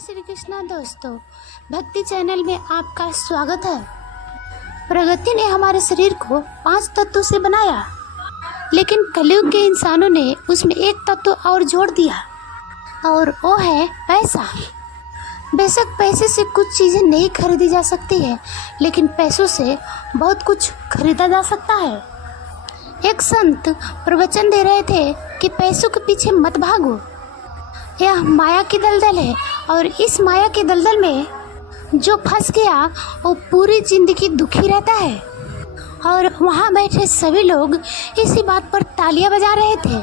श्री कृष्णा दोस्तों, भक्ति चैनल में आपका स्वागत है। प्रगति ने हमारे शरीर को 5 तत्वों से बनाया, लेकिन कलयुग के इंसानों ने उसमें एक तत्व और जोड़ दिया और वो है पैसा। बेशक पैसे से कुछ चीज़ें नहीं खरीदी जा सकती है, लेकिन पैसों से बहुत कुछ खरीदा जा सकता है। एक संत प्रवचन दे रहे थे कि पैसों के पीछे मत भागो, यह माया की दलदल है और इस माया की दलदल में जो फंस गया वो पूरी जिंदगी दुखी रहता है। और वहाँ बैठे सभी लोग इसी बात पर तालियां बजा रहे थे।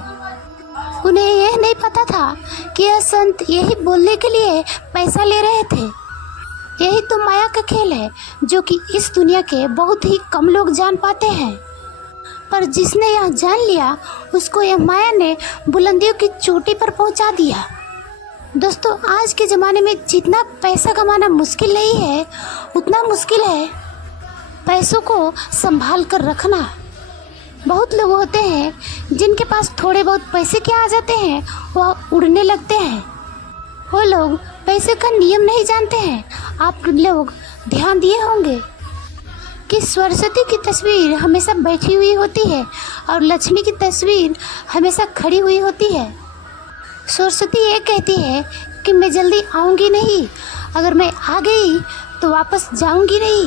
उन्हें यह नहीं पता था कि यह संत यही बोलने के लिए पैसा ले रहे थे। यही तो माया का खेल है जो कि इस दुनिया के बहुत ही कम लोग जान पाते हैं। पर जिसने यह जान लिया उसको यह माया ने बुलंदियों की चोटी पर पहुंचा दिया। दोस्तों, आज के ज़माने में जितना पैसा कमाना मुश्किल नहीं है, उतना मुश्किल है पैसों को संभाल कर रखना। बहुत लोग होते हैं जिनके पास थोड़े बहुत पैसे क्या आ जाते हैं, वह उड़ने लगते हैं। वो लोग पैसे का नियम नहीं जानते हैं। आप लोग ध्यान दिए होंगे कि सरस्वती की तस्वीर हमेशा बैठी हुई होती है और लक्ष्मी की तस्वीर हमेशा खड़ी हुई होती है। सरस्वती ये कहती है कि मैं जल्दी आऊँगी नहीं, अगर मैं आ गई तो वापस जाऊँगी नहीं,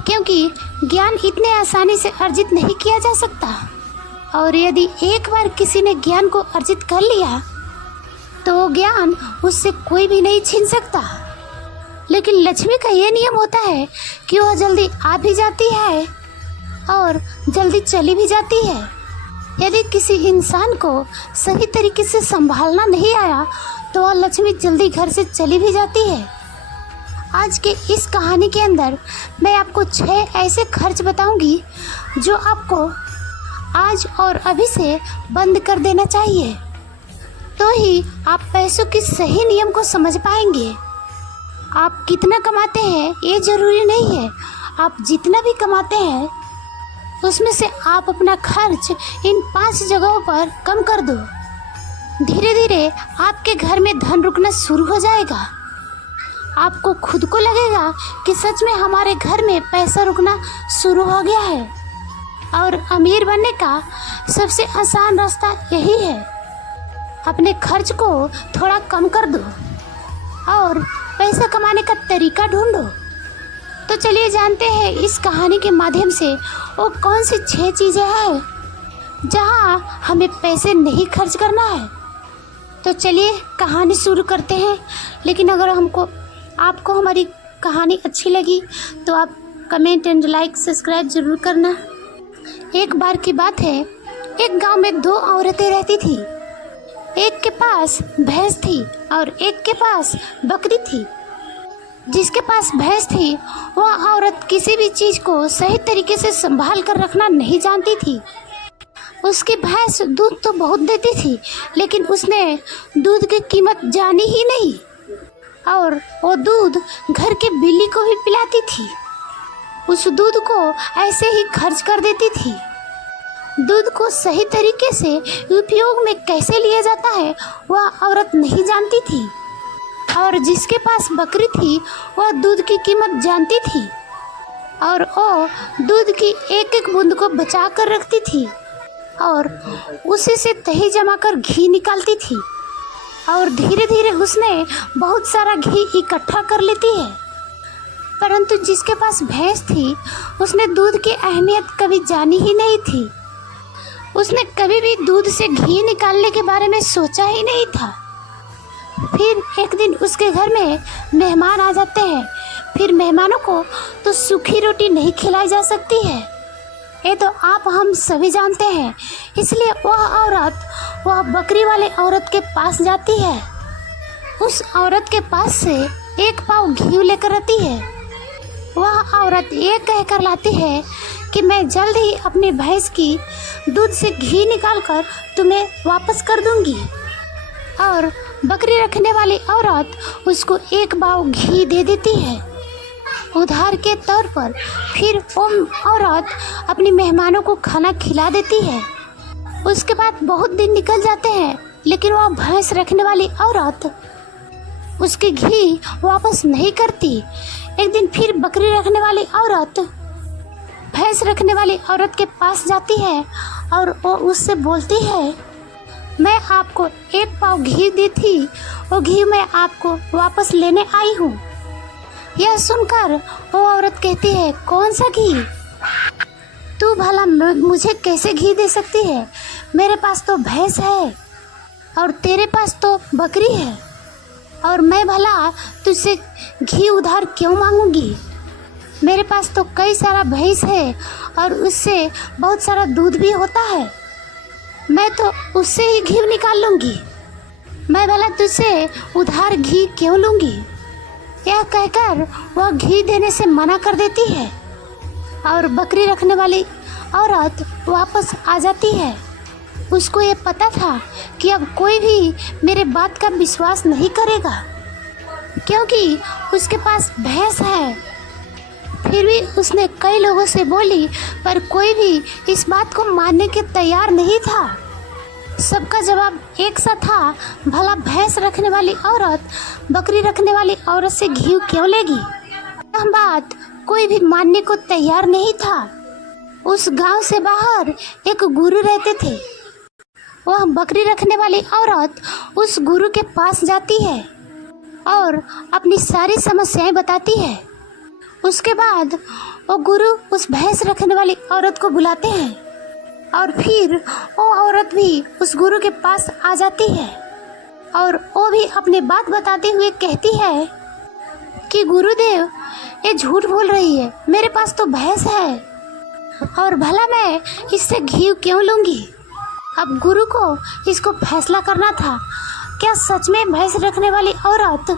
क्योंकि ज्ञान इतने आसानी से अर्जित नहीं किया जा सकता। और यदि एक बार किसी ने ज्ञान को अर्जित कर लिया तो वो ज्ञान उससे कोई भी नहीं छीन सकता। लेकिन लक्ष्मी का ये नियम होता है कि वह जल्दी आ भी जाती है और जल्दी चली भी जाती है। यदि किसी इंसान को सही तरीके से संभालना नहीं आया तो वह लक्ष्मी जल्दी घर से चली भी जाती है। आज के इस कहानी के अंदर मैं आपको 6 ऐसे खर्च बताऊंगी जो आपको आज और अभी से बंद कर देना चाहिए, तो ही आप पैसों के सही नियम को समझ पाएंगे। आप कितना कमाते हैं ये ज़रूरी नहीं है, आप जितना भी कमाते हैं उसमें से आप अपना खर्च इन 5 जगहों पर कम कर दो। धीरे धीरे आपके घर में धन रुकना शुरू हो जाएगा। आपको खुद को लगेगा कि सच में हमारे घर में पैसा रुकना शुरू हो गया है। और अमीर बनने का सबसे आसान रास्ता यही है, अपने खर्च को थोड़ा कम कर दो और पैसा कमाने का तरीका ढूंढो। तो चलिए जानते हैं इस कहानी के माध्यम से वो कौन सी 6 चीज़ें हैं जहां हमें पैसे नहीं खर्च करना है। तो चलिए कहानी शुरू करते हैं। लेकिन अगर आपको हमारी कहानी अच्छी लगी तो आप कमेंट एंड लाइक सब्सक्राइब ज़रूर करना। एक बार की बात है, एक गांव में 2 औरतें रहती थी। एक के पास भैंस थी और एक के पास बकरी थी। जिसके पास भैंस थी वह औरत किसी भी चीज़ को सही तरीके से संभाल कर रखना नहीं जानती थी। उसकी भैंस दूध तो बहुत देती थी, लेकिन उसने दूध की कीमत जानी ही नहीं और वो दूध घर के बिल्ली को भी पिलाती थी। उस दूध को ऐसे ही खर्च कर देती थी। दूध को सही तरीके से उपयोग में कैसे लिया जाता है वह औरत नहीं जानती थी। और जिसके पास बकरी थी वह दूध की कीमत जानती थी और वो दूध की एक एक बूंद को बचा कर रखती थी और उसी से दही जमा कर घी निकालती थी। और धीरे धीरे उसने बहुत सारा घी इकट्ठा कर लेती है। परंतु जिसके पास भैंस थी उसने दूध की अहमियत कभी जानी ही नहीं थी। उसने कभी भी दूध से घी निकालने के बारे में सोचा ही नहीं था। फिर एक दिन उसके घर में मेहमान आ जाते हैं। फिर मेहमानों को तो सूखी रोटी नहीं खिलाई जा सकती है, ये तो आप हम सभी जानते हैं। इसलिए वह बकरी वाले औरत के पास जाती है। उस औरत के पास से 1 पाव घी लेकर आती है। वह औरत ये कहकर लाती है कि मैं जल्द ही अपनी भैंस की दूध से घी निकालकर तुम्हें वापस कर दूंगी। और बकरी रखने वाली औरत उसको 1 पाव घी दे देती है उधार के तौर पर। फिर वो औरत अपनी मेहमानों को खाना खिला देती है। उसके बाद बहुत दिन निकल जाते हैं, लेकिन वह भैंस रखने वाली औरत उसके घी वापस नहीं करती। एक दिन फिर बकरी रखने वाली औरत भैंस रखने वाली औरत के पास जाती है और वो उससे बोलती है, मैं आपको 1 पाव घी दी थी, वो घी मैं आपको वापस लेने आई हूँ। यह सुनकर वो औरत कहती है, कौन सा घी? तू भला मुझे कैसे घी दे सकती है? मेरे पास तो भैंस है और तेरे पास तो बकरी है, और मैं भला तुझसे घी उधार क्यों मांगूंगी? मेरे पास तो कई सारा भैंस है और उससे बहुत सारा दूध भी होता है, मैं तो उससे ही घी निकाल लूँगी। मैं भला तुझसे उधार घी क्यों लूँगी? यह कहकर वह घी देने से मना कर देती है और बकरी रखने वाली औरत वापस आ जाती है। उसको ये पता था कि अब कोई भी मेरे बात का विश्वास नहीं करेगा, क्योंकि उसके पास भैंस है। फिर भी उसने कई लोगों से बोली, पर कोई भी इस बात को मानने के तैयार नहीं था। सबका जवाब एक सा था, भला भैंस रखने वाली औरत बकरी रखने वाली औरत से घी क्यों लेगी? यह बात कोई भी मानने को तैयार नहीं था। उस गांव से बाहर एक गुरु रहते थे। वह बकरी रखने वाली औरत उस गुरु के पास जाती है और अपनी सारी समस्याएं बताती है। उसके बाद वो गुरु उस भैंस रखने वाली औरत को बुलाते हैं और फिर वो औरत भी उस गुरु के पास आ जाती है और वो भी अपनी बात बताते हुए कहती है कि गुरुदेव, ये झूठ बोल रही है, मेरे पास तो भैंस है और भला मैं इससे घी क्यों लूँगी? अब गुरु को इसको फैसला करना था, क्या सच में भैंस रखने वाली औरत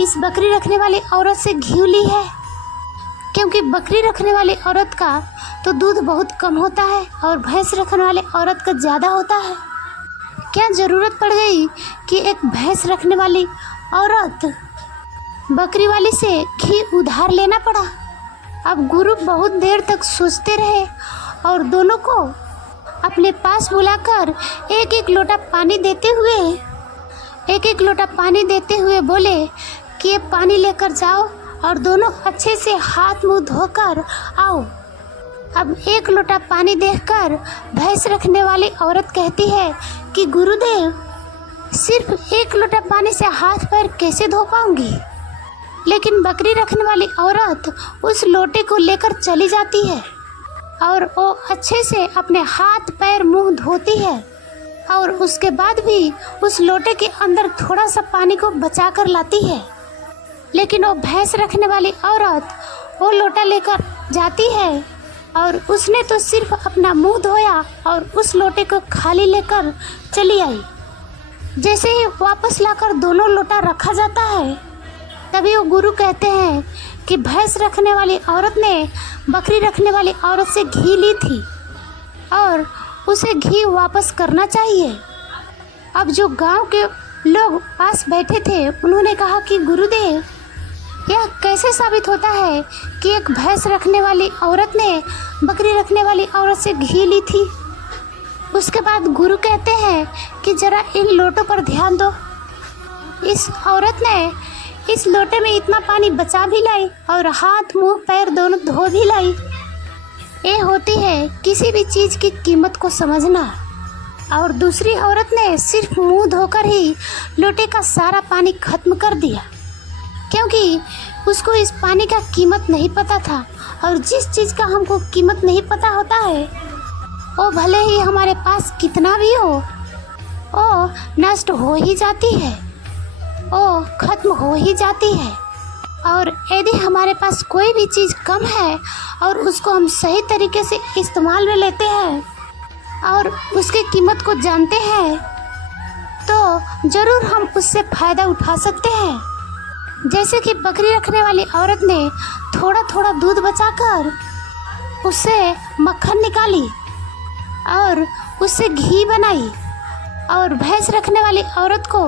इस बकरी रखने वाली औरत से घी ली है? क्योंकि बकरी रखने वाली औरत का तो दूध बहुत कम होता है और भैंस रखने वाली औरत का ज़्यादा होता है। क्या ज़रूरत पड़ गई कि एक भैंस रखने वाली औरत बकरी वाली से घी उधार लेना पड़ा? अब गुरु बहुत देर तक सोचते रहे और दोनों को अपने पास बुलाकर एक एक लोटा पानी देते हुए बोले कि ये पानी लेकर जाओ और दोनों अच्छे से हाथ मुंह धोकर आओ। अब 1 लोटा पानी देखकर भैंस रखने वाली औरत कहती है कि गुरुदेव, सिर्फ 1 लोटा पानी से हाथ पैर कैसे धो पाऊंगी? लेकिन बकरी रखने वाली औरत उस लोटे को लेकर चली जाती है और वो अच्छे से अपने हाथ पैर मुंह धोती है और उसके बाद भी उस लोटे के अंदर थोड़ा सा पानी को बचा कर लाती है। लेकिन वो भैंस रखने वाली औरत वो लोटा लेकर जाती है और उसने तो सिर्फ अपना मुंह धोया और उस लोटे को खाली लेकर चली आई। जैसे ही वापस लाकर दोनों लोटा रखा जाता है, तभी वो गुरु कहते हैं कि भैंस रखने वाली औरत ने बकरी रखने वाली औरत से घी ली थी और उसे घी वापस करना चाहिए। अब जो गांव के लोग पास बैठे थे, उन्होंने कहा कि गुरुदेव, यह कैसे साबित होता है कि एक भैंस रखने वाली औरत ने बकरी रखने वाली औरत से घी ली थी? उसके बाद गुरु कहते हैं कि जरा इन लोटों पर ध्यान दो। इस औरत ने इस लोटे में इतना पानी बचा भी लाई और हाथ मुंह पैर दोनों धो भी लाई। ये होती है किसी भी चीज़ की कीमत को समझना। और दूसरी औरत ने सिर्फ मुंह धोकर ही लोटे का सारा पानी खत्म कर दिया, क्योंकि उसको इस पानी का कीमत नहीं पता था। और जिस चीज़ का हमको कीमत नहीं पता होता है, वो भले ही हमारे पास कितना भी हो, वो नष्ट हो ही जाती है, वो खत्म हो ही जाती है। और यदि हमारे पास कोई भी चीज़ कम है और उसको हम सही तरीके से इस्तेमाल में लेते हैं और उसकी कीमत को जानते हैं, तो ज़रूर हम उससे फ़ायदा उठा सकते हैं। जैसे कि बकरी रखने वाली औरत ने थोड़ा थोड़ा दूध बचाकर उससे मक्खन निकाली और उससे घी बनाई, और भैंस रखने वाली औरत को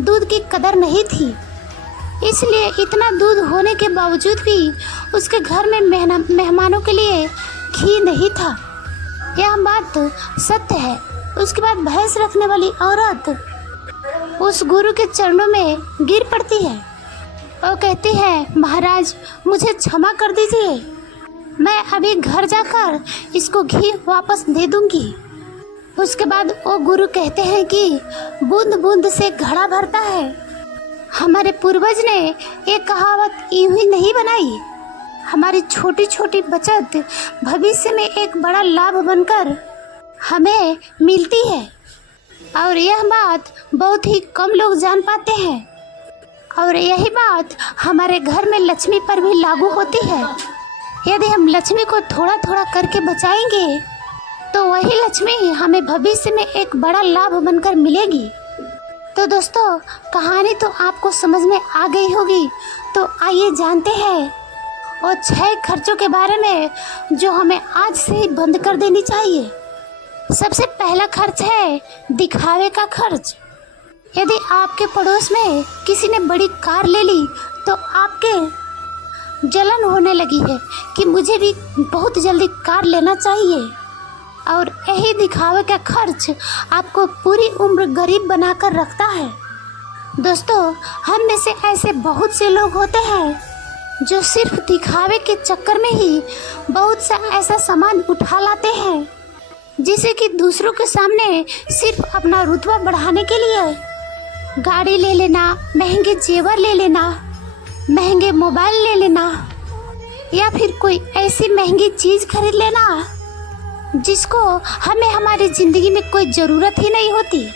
दूध की कदर नहीं थी, इसलिए इतना दूध होने के बावजूद भी उसके घर में मेहमानों के लिए घी नहीं था। यह बात सत्य है। उसके बाद भैंस रखने वाली औरत उस गुरु के चरणों में गिर पड़ती है और कहती है, महाराज मुझे क्षमा कर दीजिए, मैं अभी घर जाकर इसको घी वापस दे दूंगी। उसके बाद वो गुरु कहते हैं कि बूंद बूंद से घड़ा भरता है। हमारे पूर्वज ने एक कहावत यूं ही नहीं बनाई। हमारी छोटी छोटी बचत भविष्य में एक बड़ा लाभ बनकर हमें मिलती है और यह बात बहुत ही कम लोग जान पाते हैं। और यही बात हमारे घर में लक्ष्मी पर भी लागू होती है। यदि हम लक्ष्मी को थोड़ा थोड़ा करके बचाएंगे तो वही लक्ष्मी हमें भविष्य में एक बड़ा लाभ बनकर मिलेगी। तो दोस्तों, कहानी तो आपको समझ में आ गई होगी, तो आइए जानते हैं और 6 खर्चों के बारे में जो हमें आज से ही बंद कर देनी चाहिए। सबसे पहला खर्च है दिखावे का खर्च। यदि आपके पड़ोस में किसी ने बड़ी कार ले ली तो आपके जलन होने लगी है कि मुझे भी बहुत जल्दी कार लेना चाहिए, और यही दिखावे का खर्च आपको पूरी उम्र गरीब बनाकर रखता है। दोस्तों, हम में से ऐसे बहुत से लोग होते हैं जो सिर्फ दिखावे के चक्कर में ही बहुत सा ऐसा सामान उठा लाते हैं जिसे कि दूसरों के सामने सिर्फ अपना रुतबा बढ़ाने के लिए गाड़ी ले लेना, महंगे जेवर ले लेना, महंगे मोबाइल ले लेना या फिर कोई ऐसी महंगी चीज़ खरीद लेना जिसको हमें हमारी ज़िंदगी में कोई ज़रूरत ही नहीं होती।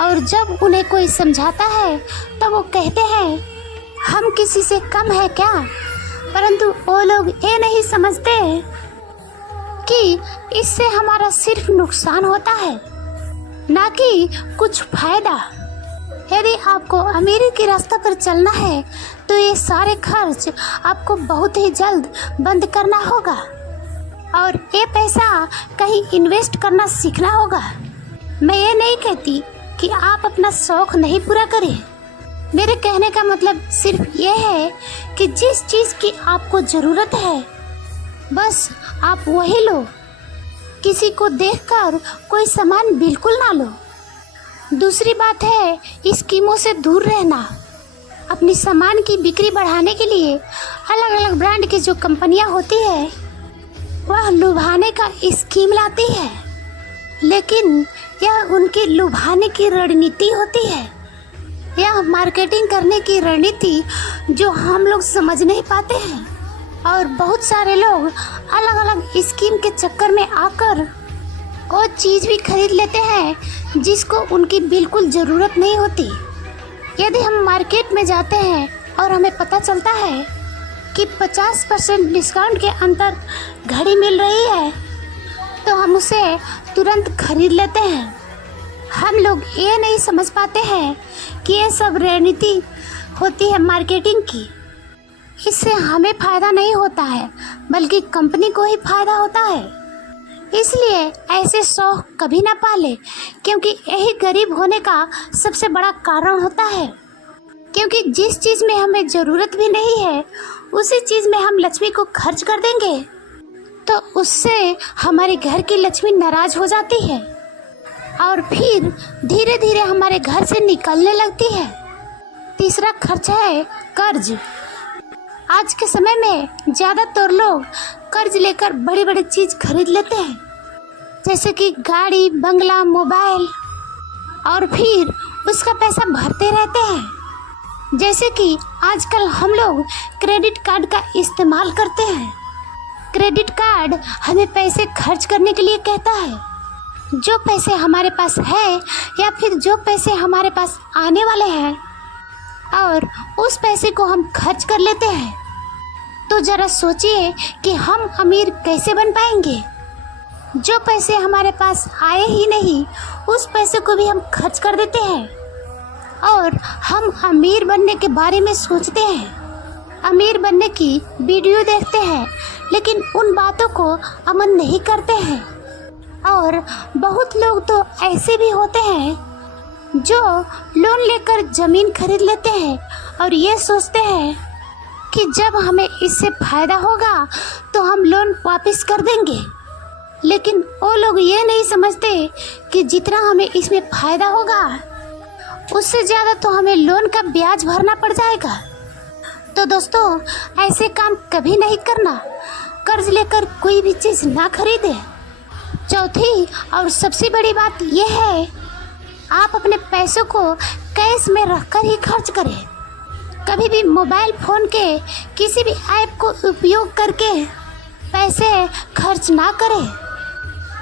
और जब उन्हें कोई समझाता है तो वो कहते हैं हम किसी से कम है क्या, परंतु वो लोग ये नहीं समझते कि इससे हमारा सिर्फ नुकसान होता है, ना कि कुछ फायदा। यदि आपको अमीरी के रास्ते पर चलना है तो ये सारे खर्च आपको बहुत ही जल्द बंद करना होगा और ये पैसा कहीं इन्वेस्ट करना सीखना होगा। मैं ये नहीं कहती कि आप अपना शौक नहीं पूरा करें। मेरे कहने का मतलब सिर्फ ये है कि जिस चीज़ की आपको ज़रूरत है बस आप वही लो। किसी को देखकर कोई सामान बिल्कुल ना लो। दूसरी बात है स्कीमों से दूर रहना। अपनी सामान की बिक्री बढ़ाने के लिए अलग अलग ब्रांड की जो कंपनियां होती है वह लुभाने का स्कीम लाती है, लेकिन यह उनकी लुभाने की रणनीति होती है। यह मार्केटिंग करने की रणनीति जो हम लोग समझ नहीं पाते हैं, और बहुत सारे लोग अलग अलग स्कीम के चक्कर में आकर वो चीज़ भी खरीद लेते हैं जिसको उनकी बिल्कुल ज़रूरत नहीं होती। यदि हम मार्केट में जाते हैं और हमें पता चलता है कि 50% डिस्काउंट के अंदर घड़ी मिल रही है तो हम उसे तुरंत खरीद लेते हैं। हम लोग ये नहीं समझ पाते हैं कि ये सब रणनीति होती है मार्केटिंग की। इससे हमें फ़ायदा नहीं होता है बल्कि कंपनी को ही फ़ायदा होता है। इसलिए ऐसे शौक कभी ना पाले, क्योंकि यही गरीब होने का सबसे बड़ा कारण होता है। क्योंकि जिस चीज़ में हमें ज़रूरत भी नहीं है उसी चीज़ में हम लक्ष्मी को खर्च कर देंगे तो उससे हमारे घर की लक्ष्मी नाराज़ हो जाती है और फिर धीरे धीरे हमारे घर से निकलने लगती है। तीसरा खर्च है कर्ज। आज के समय में ज़्यादातर लोग कर्ज लेकर बड़ी बड़ी चीज़ खरीद लेते हैं, जैसे कि गाड़ी, बंगला, मोबाइल, और फिर उसका पैसा भरते रहते हैं। जैसे कि आजकल हम लोग क्रेडिट कार्ड का इस्तेमाल करते हैं। क्रेडिट कार्ड हमें पैसे खर्च करने के लिए कहता है। जो पैसे हमारे पास है या फिर जो पैसे हमारे पास आने वाले हैं और उस पैसे को हम खर्च कर लेते हैं, तो ज़रा सोचिए कि हम अमीर कैसे बन पाएंगे। जो पैसे हमारे पास आए ही नहीं उस पैसे को भी हम खर्च कर देते हैं और हम अमीर बनने के बारे में सोचते हैं, अमीर बनने की वीडियो देखते हैं, लेकिन उन बातों को अमल नहीं करते हैं। और बहुत लोग तो ऐसे भी होते हैं जो लोन लेकर ज़मीन खरीद लेते हैं और ये सोचते हैं कि जब हमें इससे फ़ायदा होगा तो हम लोन वापस कर देंगे। लेकिन वो लोग ये नहीं समझते कि जितना हमें इसमें फ़ायदा होगा उससे ज़्यादा तो हमें लोन का ब्याज भरना पड़ जाएगा। तो दोस्तों, ऐसे काम कभी नहीं करना। कर्ज लेकर कोई भी चीज़ ना खरीदे। चौथी और सबसे बड़ी बात यह है, आप अपने पैसों को कैश में रखकर ही खर्च करें। कभी भी मोबाइल फ़ोन के किसी भी ऐप को उपयोग करके पैसे खर्च ना करें।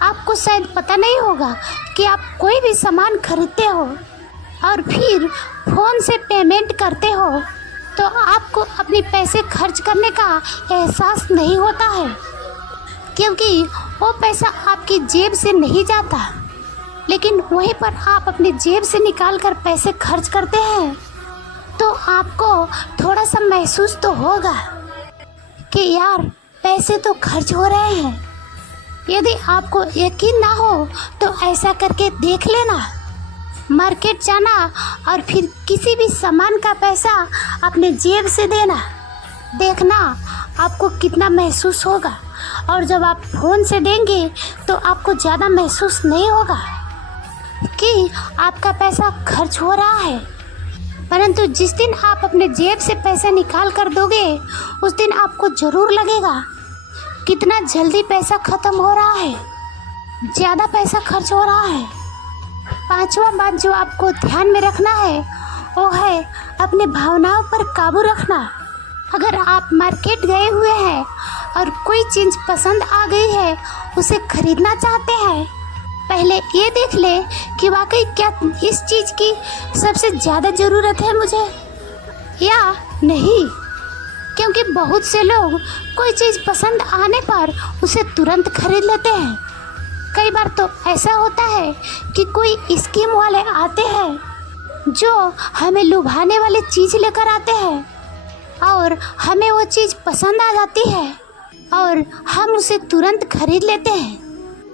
आपको शायद पता नहीं होगा कि आप कोई भी सामान खरीदते हो और फिर फ़ोन से पेमेंट करते हो तो आपको अपने पैसे खर्च करने का एहसास नहीं होता है, क्योंकि वो पैसा आपकी जेब से नहीं जाता। लेकिन वहीं पर आप अपनी जेब से निकाल कर पैसे खर्च करते हैं तो आपको थोड़ा सा महसूस तो होगा कि यार पैसे तो खर्च हो रहे हैं। यदि आपको यकीन ना हो तो ऐसा करके देख लेना। मार्केट जाना और फिर किसी भी सामान का पैसा अपने जेब से देना, देखना आपको कितना महसूस होगा। और जब आप फ़ोन से देंगे तो आपको ज़्यादा महसूस नहीं होगा कि आपका पैसा खर्च हो रहा है। परंतु जिस दिन आप अपने जेब से पैसा निकाल कर दोगे उस दिन आपको ज़रूर लगेगा कितना जल्दी पैसा ख़त्म हो रहा है, ज़्यादा पैसा खर्च हो रहा है। पांचवा बात जो आपको ध्यान में रखना है वो है अपने भावनाओं पर काबू रखना। अगर आप मार्केट गए हुए हैं और कोई चीज़ पसंद आ गई है, उसे खरीदना चाहते हैं, पहले ये देख ले कि वाकई क्या इस चीज़ की सबसे ज़्यादा ज़रूरत है मुझे या नहीं। क्योंकि बहुत से लोग कोई चीज़ पसंद आने पर उसे तुरंत खरीद लेते हैं। कई बार तो ऐसा होता है कि कोई स्कीम वाले आते हैं जो हमें लुभाने वाली चीज़ लेकर आते हैं और हमें वो चीज़ पसंद आ जाती है और हम उसे तुरंत खरीद लेते हैं।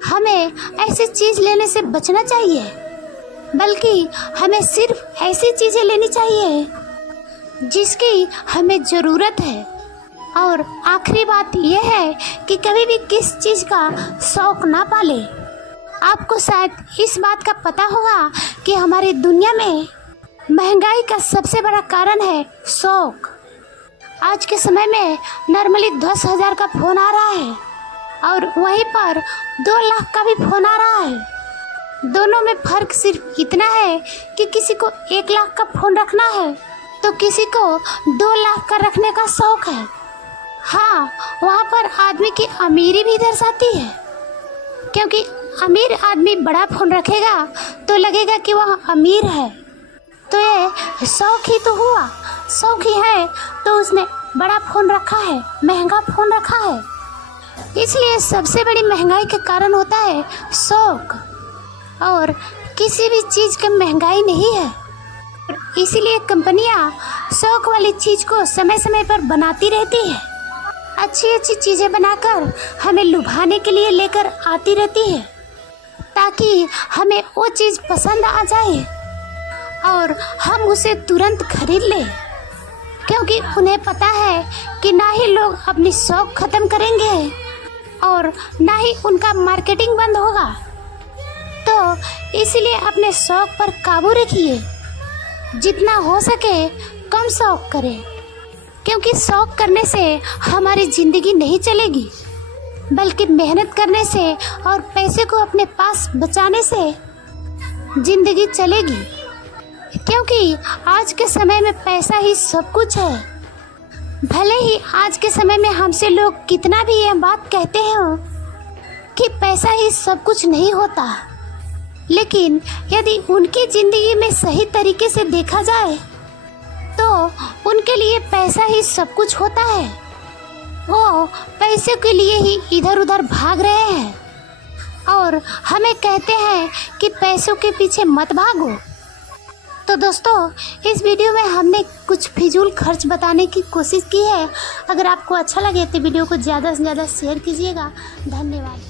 हमें ऐसी चीज़ लेने से बचना चाहिए, बल्कि हमें सिर्फ ऐसी चीज़ें लेनी चाहिए जिसकी हमें ज़रूरत है। और आखिरी बात यह है कि कभी भी किस चीज़ का शौक़ ना पाले। आपको शायद इस बात का पता होगा कि हमारी दुनिया में महंगाई का सबसे बड़ा कारण है शौक़। आज के समय में नॉर्मली 10,000 का फ़ोन आ रहा है और वहीं पर 2 लाख का भी फ़ोन आ रहा है। दोनों में फ़र्क सिर्फ इतना है कि किसी को 1 लाख का फ़ोन रखना है तो किसी को 2 लाख का रखने का शौक़ है। हाँ, वहाँ पर आदमी की अमीरी भी दर्शाती है, क्योंकि अमीर आदमी बड़ा फ़ोन रखेगा तो लगेगा कि वह अमीर है। तो ये शौक़ ही तो हुआ, शौक़ ही है तो उसने बड़ा फ़ोन रखा है, महंगा फ़ोन रखा है। इसलिए सबसे बड़ी महंगाई का कारण होता है शौक़, और किसी भी चीज़ की महंगाई नहीं है। इसीलिए कंपनियां शौक़ वाली चीज़ को समय समय पर बनाती रहती है, अच्छी अच्छी चीज़ें बनाकर हमें लुभाने के लिए लेकर आती रहती है ताकि हमें वो चीज़ पसंद आ जाए और हम उसे तुरंत खरीद लें, क्योंकि उन्हें पता है कि ना ही लोग अपनी शौक़ ख़त्म करेंगे और ना ही उनका मार्केटिंग बंद होगा। तो इसलिए अपने शौक़ पर काबू रखिए, जितना हो सके कम शौक़ करें, क्योंकि शौक़ करने से हमारी ज़िंदगी नहीं चलेगी, बल्कि मेहनत करने से और पैसे को अपने पास बचाने से ज़िंदगी चलेगी। क्योंकि आज के समय में पैसा ही सब कुछ है। भले ही आज के समय में हमसे लोग कितना भी यह बात कहते हैं कि पैसा ही सब कुछ नहीं होता, लेकिन यदि उनकी ज़िंदगी में सही तरीके से देखा जाए तो उनके लिए पैसा ही सब कुछ होता है। वो पैसे के लिए ही इधर उधर भाग रहे हैं और हमें कहते हैं कि पैसों के पीछे मत भागो। तो दोस्तों, इस वीडियो में हमने कुछ फिजूल खर्च बताने की कोशिश की है। अगर आपको अच्छा लगे तो वीडियो को ज़्यादा से ज़्यादा शेयर कीजिएगा। धन्यवाद।